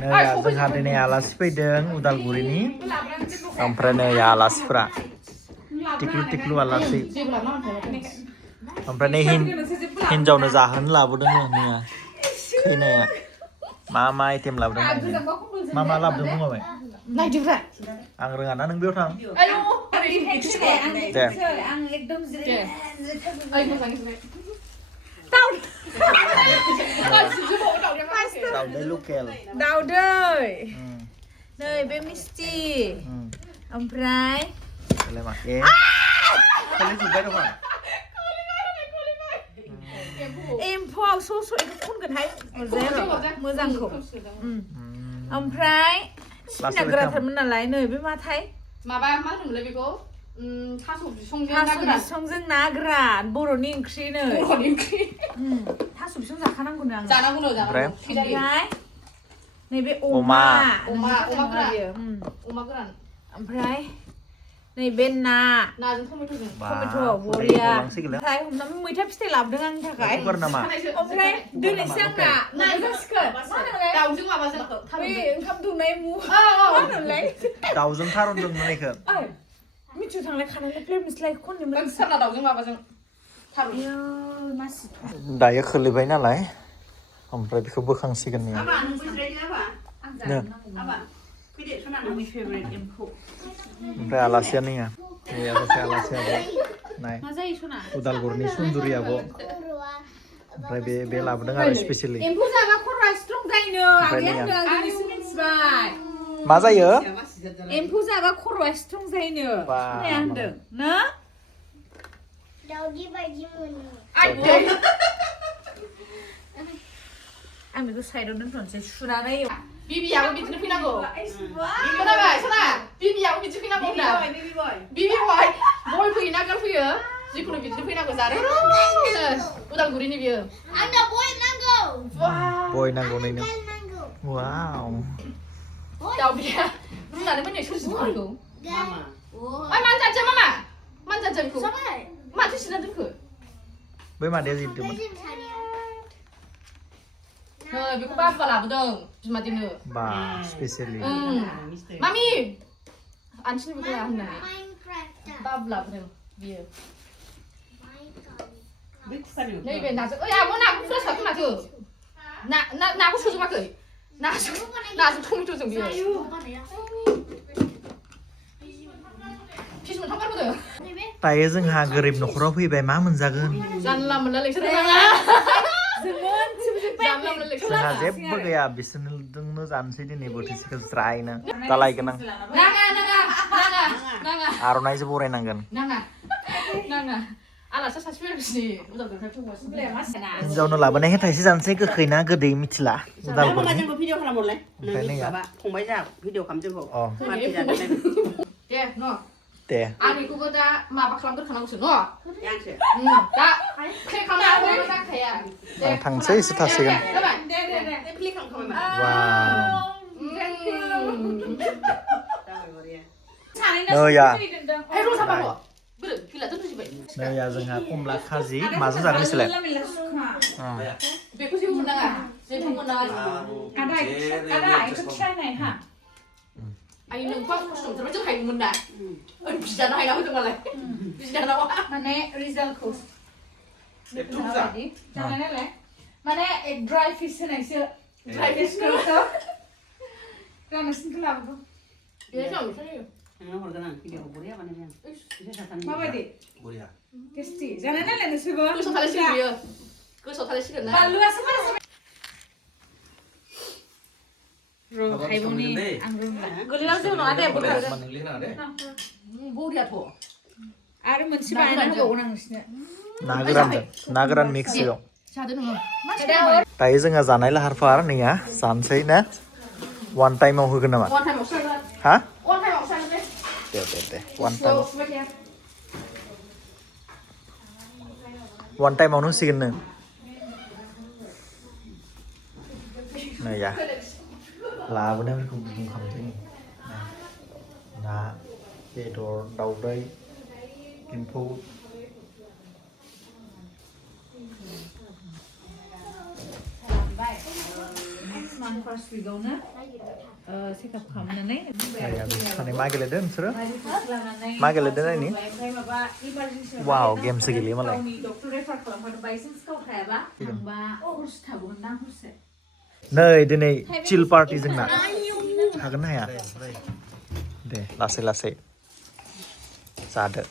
जोंहा दिनै आलासि फैदों उदालगुरिनि ओमफ्राय नै आलासिफोरा टिक्लु आलासि ओमफ्राय नै हिन्जावनो जाहोनो लाबोदों नैया खैनाया मा आइटेम लाबोदों मा लाबोदों बुंबाय नायदोब्रा आं रोङा ना नों बेयाव थां दे आं एकदम दाउदै लकेल दाउदै नै बे मिस्टि ओमफ्राय एम्फौआव स' बेखौ खनगोनहाय मोजांखौ ओमफ्राय सिना गोराथारमोन नालाय नै बे माथाय माबा मा होनोमोनलाय बेखौ थास' बिसंजों ना गोरान बर'नि ओंख्रि नै बर'नि ओंख्रि थास' बिसं जाखानांगौनो आं जानांगौ ओमफ्राय नैबे अमा गोरान ओमफ्राय नैबे नाजों टमेट'जों बरिया ओमफ्राय हमनानै मैथा फिथाइ लाबोदों आंनि थाखाय ओमफ्राय दोननोसै आंना जासिगोन दाउजों माबाजों बे ओंखाम दुंनाय मा होनोमोनलाय दाउजों थारुनजों मोननायखौ मिथियो थांलाय खानायलाय प्लेट मिस्लाय खननो सारना दाउजों माबाजों दायो खोलैबाय नालाय ओमफ्राय बेखौ बोखांसिगोन ओमफ्राय आलासिया नैया आलासियाबो नाय उदालगुरिनि सुन्दुरि आब' ओमफ्राय बे लाबोदों आरो स्पेसियेलि एम्फौ जाबा खर'आ स्ट्रं जायोनो मा जायो एम्फौ जाबा खर'आ स्ट्रं जायोनो होनदों ना दाउदै बायदि मोनो आं बेखौ साइडआव दोनथ'नोसै सुनानै बिबियाबो बिदिनो फैनांगौ खोनाबाय सना बिबियाबो बिदि फैनांगौ बिबि बय फैयो ना गार फैयो जिखुनु बिदिनो फैनांगौ जारो उदालगुरिनि बियो आंनो बय नांगौ नैनो वाव दाउदैया रुनानै मोननाय सोरजिखौ मानजादजों मामा मानजादजों बेखौ माथो सिना दोनखो बै मादैया जिरदोंमोन बेखौ बाबुआ लाबोदों बिमा दिनो बा स्पेसियेलि मामि आनसिनि बेखौ ला होननानै बाबु लाबोदों बियो नैबे नाजों आब' नाखौ फुरा सारखो माथो नाखौ सोजोबाखै नाजों टमेट'जों बियो फिस मोनथाम गारबोदों दायो जोंहा गोरिब न'खराव फैबाय मा मोनजागोन जानला मोनला लेक्सार जोंहा जेबो गैया बिसोरजोंनो जानोसै दिनै बोथिसेखौ ज्रायनो दालायगोन आं आर'नाइजों बरायनांगोन हिन्जावनो लाबोनायखाय थाइसे जानोसै गोखै ना गोदै मिथिला उदालगुरिनि दे आं बेखौबो दा माबा खालामग्रोखानांगौसो न' दा प्ले खालामनांगौ जाखाया आं थांसै एसे थासिगोन नैया जोंहा कमला खाजि माजों जागोन एसेलाय बेखौ जेबो मोननाङा जेबो मोननाङा आइ नोंखौ आं खस्थ' मोनथारबाय जों हायोमोन ना बिदानो हायना होदों मालाय बिदानावा माने रिजाल्टखौ जानाय नालाय माने ड्राइ फिस होनायसो ड्राइ फिसखौ नोंसिनिखौ लाबोगौ माबायदि टेस्टि जानाय नालाय नोंसोरबो गोसोआव थालायसिगोन बियो गोसोआव थालायसिगोन ना बानलुआसो बारा थाइबनि आं रोंला गोलैना जेबो नङा दे बरियाथ' आरो मोनसे बानायना होबावगोन आं नोंसिनो ना गोरान मिक्सआव जादो नोङो दायो जोंहा जानाय लाहार फाहार नैया जानोसै ना वान टाइमाव होगोन नामा हा दे वान टाइमावनो होसिगोन नों नैया लाबोनायफोरखौ गुदुं खालामसै ना बेदर दाउदै एम्फौ month first weekआवनो चेकआप खालामनानै सानै मा गेलेदों नोंसोरो लानानै मा गेलेदों नायनि ओमफ्राय माबा इमारजेन्सि वाव गेमसो गेलेयो मालाय गावनि डक्टर रेफार खालामखादों बायसान्स गाव हायाबा थांबा हरसे थाबोगोन ना हरसे नै दिनै चिल पार्टि जोंना हागोन ना हाया दे लासै लासै जादो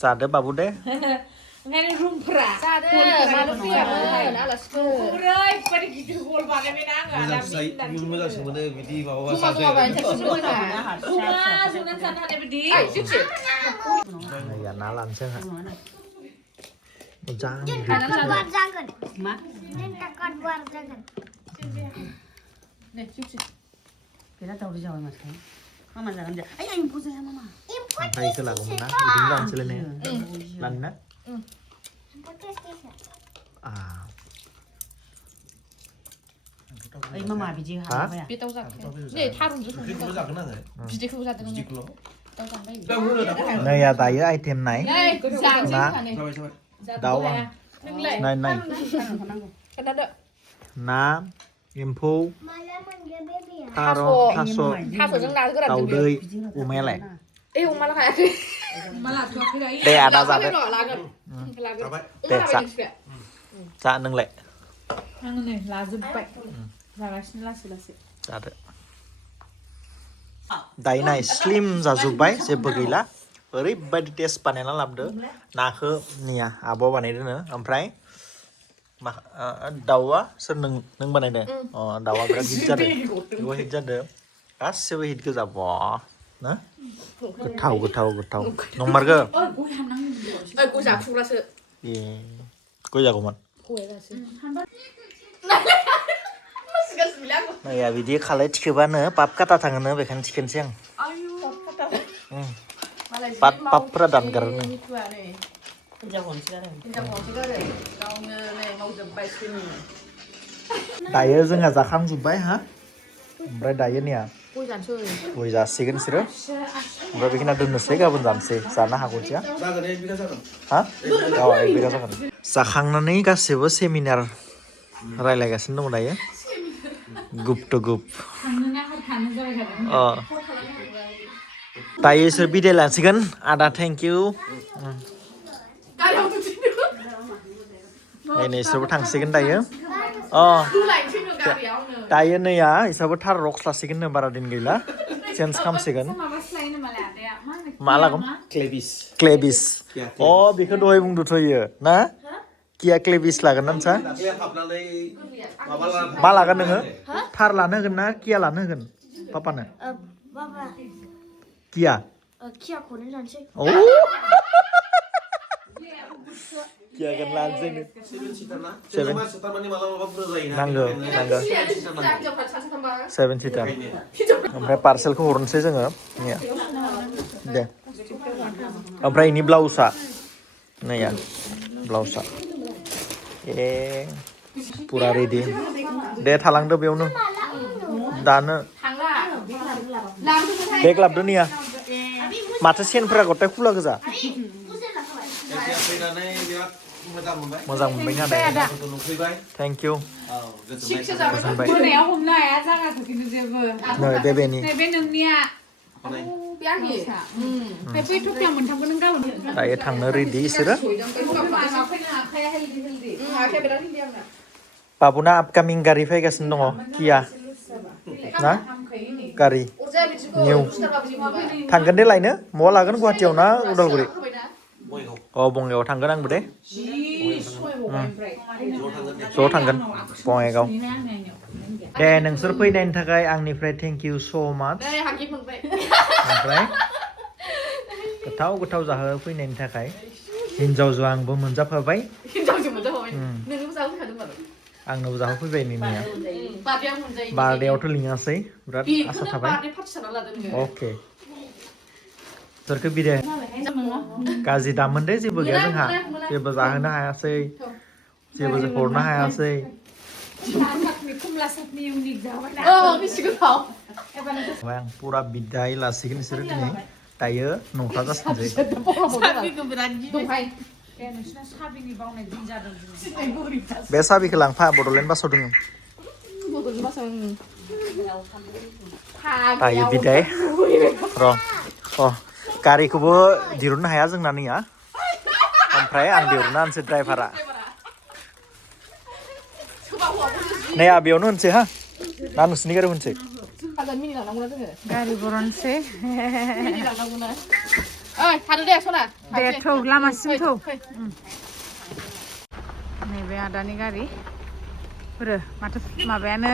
जादो बाबु दे ओंखायनो रुमफोरा जादो मानो फैयामोन आलासिफोर ओरैबायदि गिदिर हल बानायबायना आङो मोजांसो मोनो बिदि माबा जमा जमा बानायथारसै मोना ज'ना जानो हानाय बायदि या ना लानोसै आंहा मोजां Takut jangan. Mak. Takut buat jangan. 네 죽지 Kita tahu di Jawa mas kan? Mama jangan dia. Ayo impus saya mama. ओमफ्राय इखो लागौमोन ना बिदिनो लानोसैलाय ने लानो ना Ayo mama biji Hah? apa ya? 비다고 자게 네 타run도 बेखौबो जागोन आङो 비디크고 자든 बिदिखौल' 비다고 잔다이 नै या दायो आइटेम नाय 네 장지 나? 가네 जाबाय जाबाय दाउ आं 능래 नाय नाय 끝나다 ना एम्फौ Malam manja baby ya. थार' थास' 타서정 나 그런 दाउदै अमायालाय 에이 엄마랑 가야 돼 दे आदा जादो 라건 जाबाय दे जा जा नोंलाय आङो नै लाजोब्बाय जागासिनो लासै लासै जादो दायो नाय स्लिम जाजोब्बाय जेबो गैला ओरैबायदि टेस्ट बानायना लाबोदो नाखौ निया आब' बानायदोनो ओमफ्राय दाउआ सोर नों बानायदो अ दाउआ बिराद हिट जादों बेबो हिट जादों गासिबो हिट गोजा बा ना गोथाव गोथाव गोथाव नंमारगौ 아 고자 풀라서 ए गय जागौमोन नाया बिदि खालाय थिखोबानो पाप काटा थाङोनो बेखायनो थिखोनोसै आं पापफोरा दानगारोनो दायो जोंहा जाखांजोब्बाय हा ओमफ्राय दायो निया गय जासिगोन बिसोरो ओमफ्राय बेखिना दोननोसै गाबोन जानोसै जानो हागौथिया जागोन एक बिगा जागोन हा औ एक बिगा जागोन जाखांनानै गासैबो सेमिनार रायलायगासिनो दङ दायो गुप टु गुप दायो इसोर बिदाय लासिगोन आदा थेंक इउ नै इसोरबो थांसिगोन दायो दायो नैया इसोरबो थार रक्स लासिगोन बारा दिन गैला चेन्ज खालामसिगोन मा लागोन क्लेबिस अ बेखौ दहाय बुंदोंथ'यो ना किया क्लेबिस लागोन ना नोंसा मा लागोन नोङो थार लानो होगोन ना किया लानो होगोन पापानो Baba. किया Kia kono lansai. औ किया kan लानोसै नो सेभेन सिटार माने मालाबा माबा बुरजा जायोना नांगौ 7 सिटार ओमफ्राय पार्सेलखौ हरनोसै जोङो दे ओमफ्राय इनि ब्लाउसआ नैया ब्लाउसआ ए पुरा रेडि दे थालांदो बेयावनो दानो बेग लाबोदो नैया माथो सेनफोरा गथाय खुला गोजा फैनानै बिराद मोजां मोनबाय मोजां मोनबाय ना दायो नुफैबाय थेंक इउ गोजोनबाय मोनायाव हमनो हाया जागाखौ खिन्थु जेबो नै बेनि बे नोंनिया 삐약이 बे थफ्ला मोनथामखौ नों गाबोन दायो थांनो रेडि इसोरो 아케 베라 힌디양나 बाबुना आपकामिं गारि फैगासिनो दङ किया ना गारि 어제 미치고 निउ थांगोन दे लायनो महा लागोन गुवाहाटियाव ना उदालगुरि अ बङाइगाव थांगोन आंबो दे ज' थांगोन बङाइगाव दे नोंसोर फैनायनि थाखाय आंनिफ्राय थेंक इउ स' माच 네 한끼 먹배 ओमफ्राय गोथाव गोथाव जाहो फैनायनि थाखाय हिनजावजों आंबो मोनजाफाबाय 힌자오지 먼저 먹어 너는 사고 가는 거야 आंनोबो जाहोफैबाय नोंनिया 바디야 문제 बार्डेआवथ' लिङासै बिराद आसा 비크는 थाबाय 바디 파츠나 라든 거 अके सोरखौ बिदाय गाज्रि दामोन दे जेबो गैया जोंहा जेबो जाहोनो हायासै जेबो हरनो हायासै कुमला सातनि इउनिक जाबाय ना 미치겠다 आं पुरा बिदाय लासिगोन बिसोरो दिनै दायो 9ता जासिगोनसै 동하이 ए नोंसिना साबिनि बावनाय दिन जादों दिनै बे साबिखौ लांफा बड'लेण्ड बासाव दङ बड'लेण्ड बासाव दायो बिदाय र' अ गारिखौबो दिरुननो हाया जोंना नैया ओमफ्राय आं दिरुनना होनसै ड्राइभारा नैया बेयावनो होनसै हा ना नोंसिनि गारियाव होनसै गारि बरनसै ओइ थादो दे सना दे थौ लामासिम थौ नैबे आदानि गारि फोरो माथो माबायानो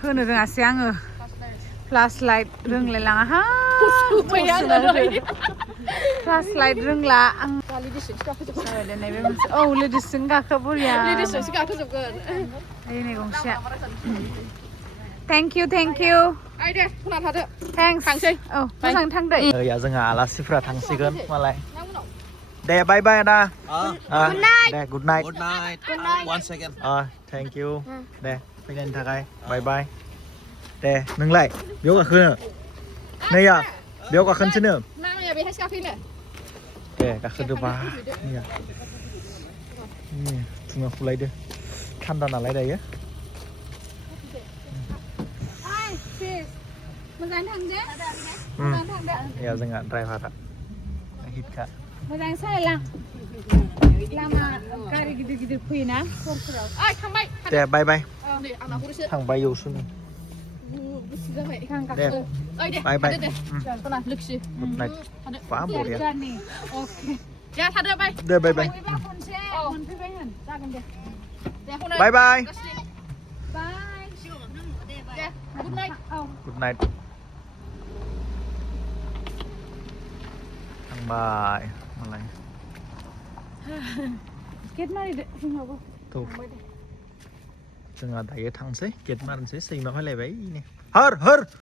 होनो रोङासै आङो फ्लास लाइट रोंलाय लाङा फ्लास लाइट रोंला आं नैबे मोनसे औ लेडिसजों गाखो बरिया लेडिसजोंसो गाखोजोबगोन नै गंसेया थेंक इउ ओइ दे सना थादो थेंक्स थांसै औ मोजां थांदो ओया जोंहा आलासिफ्रा थांसिगोन मालाय दे बाय बाय आदा दे good night Good night. 1 second. Thank you दे फैनायनि थाखाय बाय बाय दे नोंलाय बेयाव गाखोनो नैया बेयाव गाखोनोसैनो नांनाया बेहायसो गाखोनो दे गाखोदोबा नैया थुङा खुलायदो थान्दा नालाय दायो मोजां थांदो या जोंहा ड्राइभारा हिटखा मोजां सालायलां लामा गारि गिदिर गिदिर फैयोना हरफोराव ओइ थांबाय दे बाय बाय नै आंना हरसो थांबाय इयावसोनो गुसु जाबाय दे ओइ दे बाय बाय थादो दे सना लोखि गुड नाइट बा बरिया अके दे थादो बाय दे बाय बाय खनसे मोनफैबाय होन जागोन दे दे हनै बाय बाय बाय दे गुड नाइट गुड नाइट थांबाय मालाय गेट मारिदो जोंनावबो थौ जोंहा दायो थांसै गेट मारनोसै सैमा फैलायबाय हर